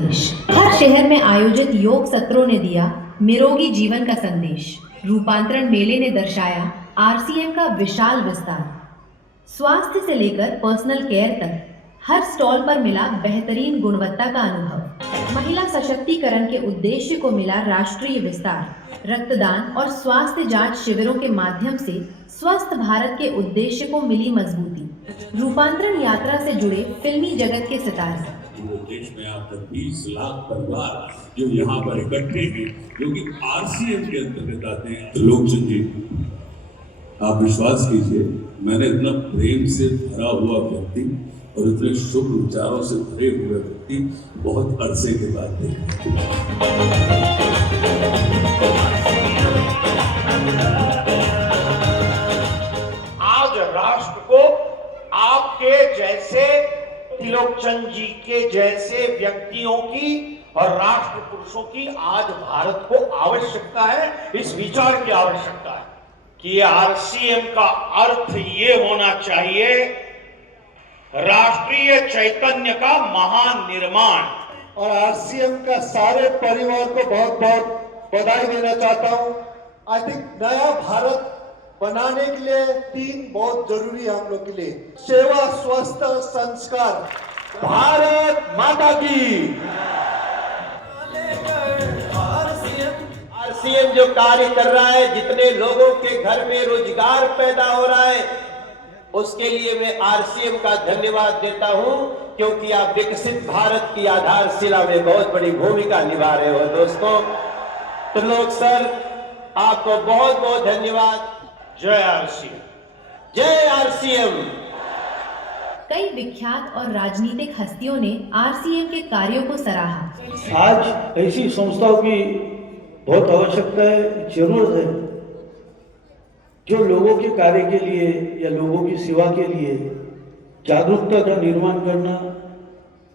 हर शहर में आयोजित योग सत्रों ने दिया निरोगी जीवन का संदेश। रूपांतरण मेले ने दर्शाया आरसीएम का विशाल विस्तार। स्वास्थ्य से लेकर पर्सनल केयर तक हर स्टॉल पर मिला बेहतरीन गुणवत्ता का अनुभव। महिला सशक्तिकरण के उद्देश्य को मिला राष्ट्रीय विस्तार। रक्तदान और स्वास्थ्य जांच शिविरों के माध्यम से स्वस्थ भारत के उद्देश्य को मिली मजबूती। रूपांतरण यात्रा से जुड़े फिल्मी जगत के सितारे। देश में आप 20 लाख परिवार जो यहाँ पर इकट्ठे हैं, जो कि आरसीएम के अंतर्गत आते हैं। तो लोकचंद जी, आप विश्वास कीजिए, मैंने इतना प्रेम से भरा हुआ व्यक्ति और इतने शुभ विचारों से भरे हुए व्यक्ति बहुत अरसे के बाद देखे। आज राष्ट्र को आपके जैसे त्रिलोकचंद जी के जैसे व्यक्तियों की और राष्ट्र पुरुषों की आज भारत को आवश्यकता है। इस विचार की आवश्यकता है कि आरसीएम का अर्थ ये होना चाहिए, राष्ट्रीय चैतन्य का महानिर्माण। और आरसीएम का सारे परिवार को बहुत बहुत बधाई देना चाहता हूं। आई थिंक नया भारत बनाने के लिए 3 बहुत जरूरी है हम लोग के लिए: सेवा, स्वस्थ, संस्कार। भारत माता की। आरसीएम जो कार्य कर रहा है, जितने लोगों के घर में रोजगार पैदा हो रहा है, उसके लिए मैं आरसीएम का धन्यवाद देता हूं, क्योंकि आप विकसित भारत की आधारशिला में बहुत बड़ी भूमिका निभा रहे हो। दोस्तों, त्रिलोक सर, आपको बहुत बहुत धन्यवाद। जय आरसीएम, जय आरसीएम। कई विख्यात और राजनीतिक हस्तियों ने आरसीएम के कार्यों को सराहा। आज ऐसी संस्थाओं की बहुत आवश्यकता है, जरूरत है, जो लोगों के कार्य के लिए या लोगों की सेवा के लिए जागरूकता का निर्माण करना,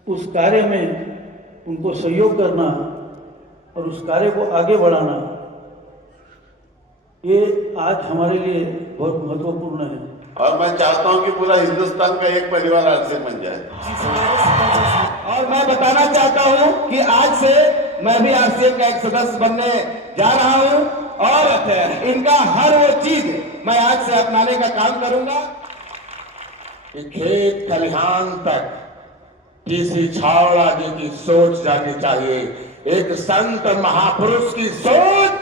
उस कार्य में उनको सहयोग करना और उस कार्य को आगे बढ़ाना, ये आज हमारे लिए बहुत महत्वपूर्ण है। और मैं चाहता हूं कि पूरा हिंदुस्तान का एक परिवार आरसीएम बन जाए। और मैं बताना चाहता हूं कि आज से मैं भी आरसीएम का एक सदस्य बनने जा रहा हूं और इनका हर वो चीज मैं आज से अपनाने का काम करूंगा। खेत खलिहान तक किसी छावड़ा जी की सोच जानी चाहिए। एक संत महापुरुष की सोच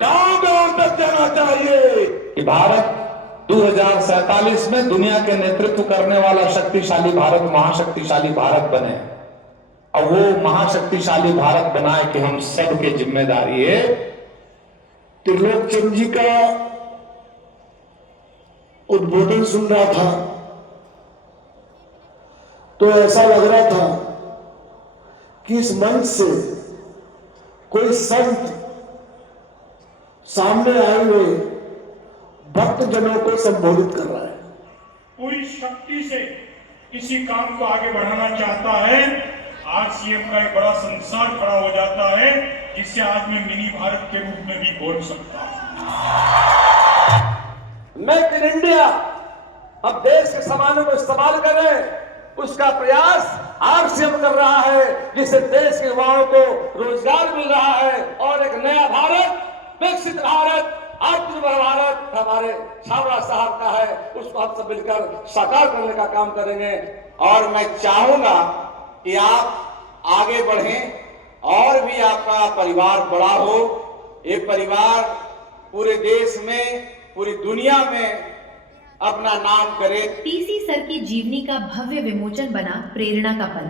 गांव-गांव तक जाना चाहिए कि भारत 2047 में दुनिया के नेतृत्व करने वाला शक्तिशाली भारत, महाशक्तिशाली भारत बने। और वो महाशक्तिशाली भारत बनाए कि हम सबके जिम्मेदारी है। त्रिलोकचंद जी का उद्बोधन सुन रहा था तो ऐसा लग रहा था कि इस मंच से कोई संत सामने आए हुए भक्त जनों को संबोधित कर रहा है। पूरी शक्ति से किसी काम को आगे बढ़ाना चाहता है, आरसीएम का एक बड़ा संसार खड़ा हो जाता है, जिससे आज मैं मिनी भारत के रूप में भी बोल सकता हूं। मेक इन इंडिया, अब देश के सामानों को इस्तेमाल करें, उसका प्रयास आरसीएम कर रहा है, जिससे देश के युवाओं को रोजगार मिल रहा है और एक नया भारत, विकसित भारत, आत्मनिर्भर भारत हमारे छावड़ा साहब का है, उसको हम सब मिलकर साकार करने का काम करेंगे। और मैं चाहूंगा कि आप आगे बढ़ें और भी आपका परिवार बड़ा हो। ये परिवार पूरे देश में, पूरी दुनिया में अपना नाम करे। टीसी सर की जीवनी का भव्य विमोचन बना प्रेरणा का पल।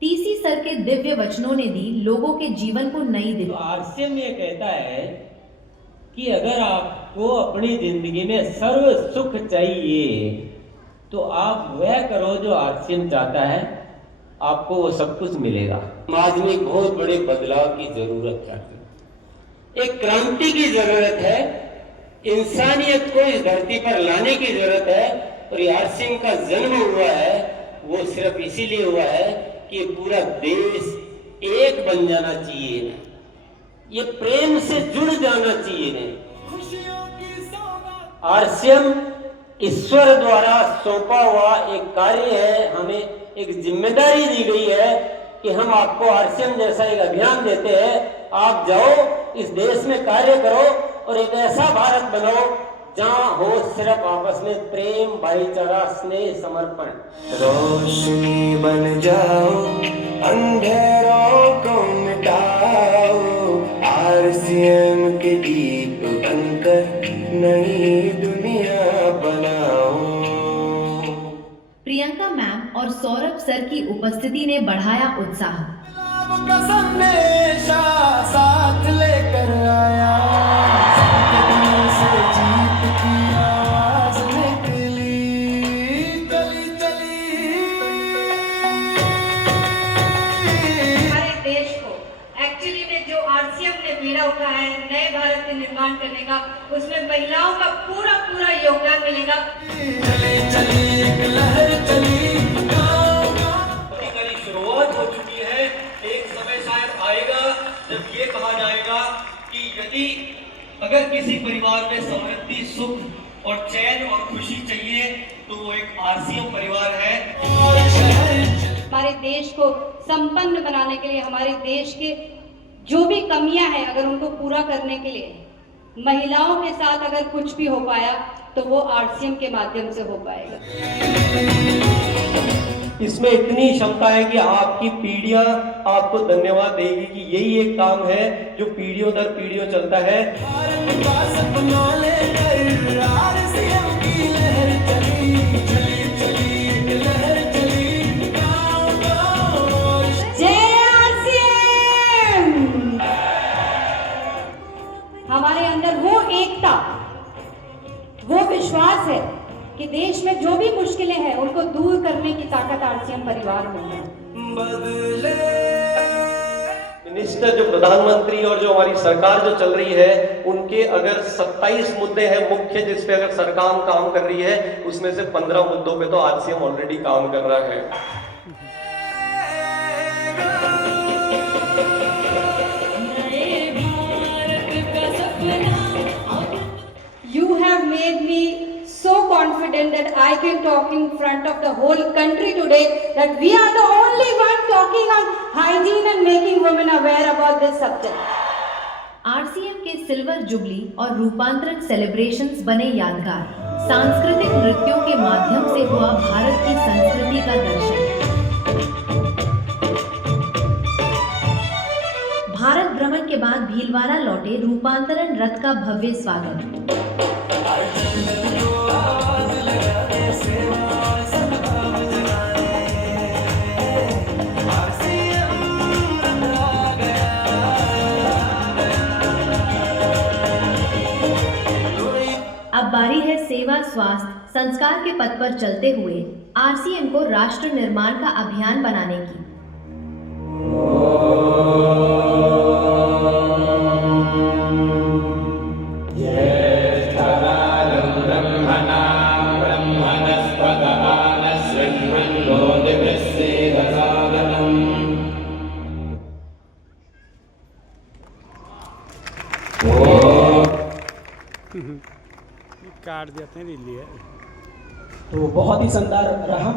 टीसी सर के दिव्य वचनों ने दी लोगों के जीवन को नई दिशा। तो आरसीएम ये कहता है कि अगर आपको अपनी जिंदगी में सर्व सुख चाहिए तो आप वह करो जो आरसीएम चाहता है, आपको वो सब कुछ मिलेगा। समाज में बहुत बड़े बदलाव की जरूरत है, एक क्रांति की जरूरत है, इंसानियत को इस धरती पर लाने की जरूरत है। और आरसीएम का जन्म हुआ है वो सिर्फ इसीलिए हुआ है कि पूरा देश एक बन जाना चाहिए, ये प्रेम से जुड़ जाना चाहिए। आरसीएम ईश्वर द्वारा सौंपा हुआ एक कार्य है, हमें एक जिम्मेदारी दी गई है कि हम आपको आरसीएम जैसा एक अभियान देते हैं, आप जाओ इस देश में कार्य करो और एक ऐसा भारत बनाओ जहां हो सिर्फ आपस में प्रेम, भाईचारा, स्नेह, समर्पण। रोशनी बन जाओ, अंधेरों को मिटाओ, आरसीएम के दीप बनकर नई दुनिया बनाओ। प्रियंका मैम और सौरभ सर की उपस्थिति ने बढ़ाया उत्साह। का संदेशा साथ लेकर आया, से जीत की आवाज निकली, चली चली। हमारे देश को एक्चुअली में जो आरसीएम ने बीड़ा उठा है नए भारत के निर्माण करने का, उसमें महिलाओं का पूरा पूरा योगदान मिलेगा। चली चली एक लहर चली, शुरुआत हो चुकी है। एक समय शायद आएगा जब ये कहा जाएगा कि यदि अगर किसी परिवार में समृद्धि, सुख और चैन और खुशी चाहिए तो वो एक आरसीएम परिवार है। हमारे देश को संपन्न बनाने के लिए, हमारे देश के जो भी कमियां हैं अगर उनको पूरा करने के लिए महिलाओं के साथ अगर कुछ भी हो पाया तो वो आरसीएम के माध्यम से हो पाएगा। इसमें इतनी क्षमता है कि आपकी पीढ़ियां आपको धन्यवाद देगी कि यही एक काम है जो पीढ़ियों दर पीढ़ियों चलता है। हमारे अंदर वो एकता, वो विश्वास है कि देश में जो भी मुश्किलें हैं उनको दूर करने की ताकत आरसीएम परिवार में है। मिनिस्टर जो प्रधानमंत्री और जो हमारी सरकार जो चल रही है, उनके अगर 27 मुद्दे हैं मुख्य जिस पे अगर सरकार काम कर रही है, उसमें से 15 मुद्दों पे तो आरसीएम ऑलरेडी काम कर रहा है। You have made me so confident that I can talk in front of the whole country today that we are the only one talking on hygiene and making women aware about this subject. RCM के silver jubilee और रूपांतरण celebrations बने यादगार। सांस्कृतिक नृत्यों के माध्यम से हुआ भारत की संस्कृति का दर्शन। भारत भ्रमण के बाद भीलवाड़ा लौटे रूपांतरण रथ का भव्य स्वागत। अब बारी है सेवा, स्वास्थ्य, संस्कार के पथ पर चलते हुए आरसीएम को राष्ट्र निर्माण का अभियान बनाने की। काट देते हैं लिए। तो बहुत ही शानदार रहा।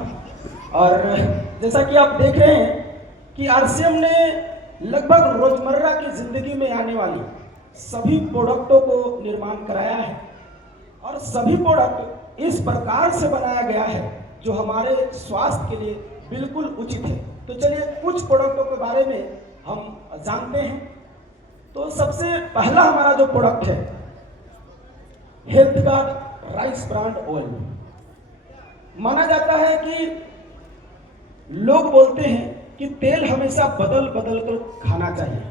और जैसा कि आप देख रहे हैं कि आरसीएम ने लगभग रोजमर्रा की जिंदगी में आने वाली सभी प्रोडक्टों को निर्माण कराया है और सभी प्रोडक्ट इस प्रकार से बनाया गया है जो हमारे स्वास्थ्य के लिए बिल्कुल उचित है। तो चलिए कुछ प्रोडक्टों के बारे में हम जानते हैं। तो सबसे पहला हमारा जो प्रोडक्ट है health guard rice brand oil. माना जाता है कि लोग बोलते हैं कि तेल हमेशा बदल बदल कर खाना चाहिए,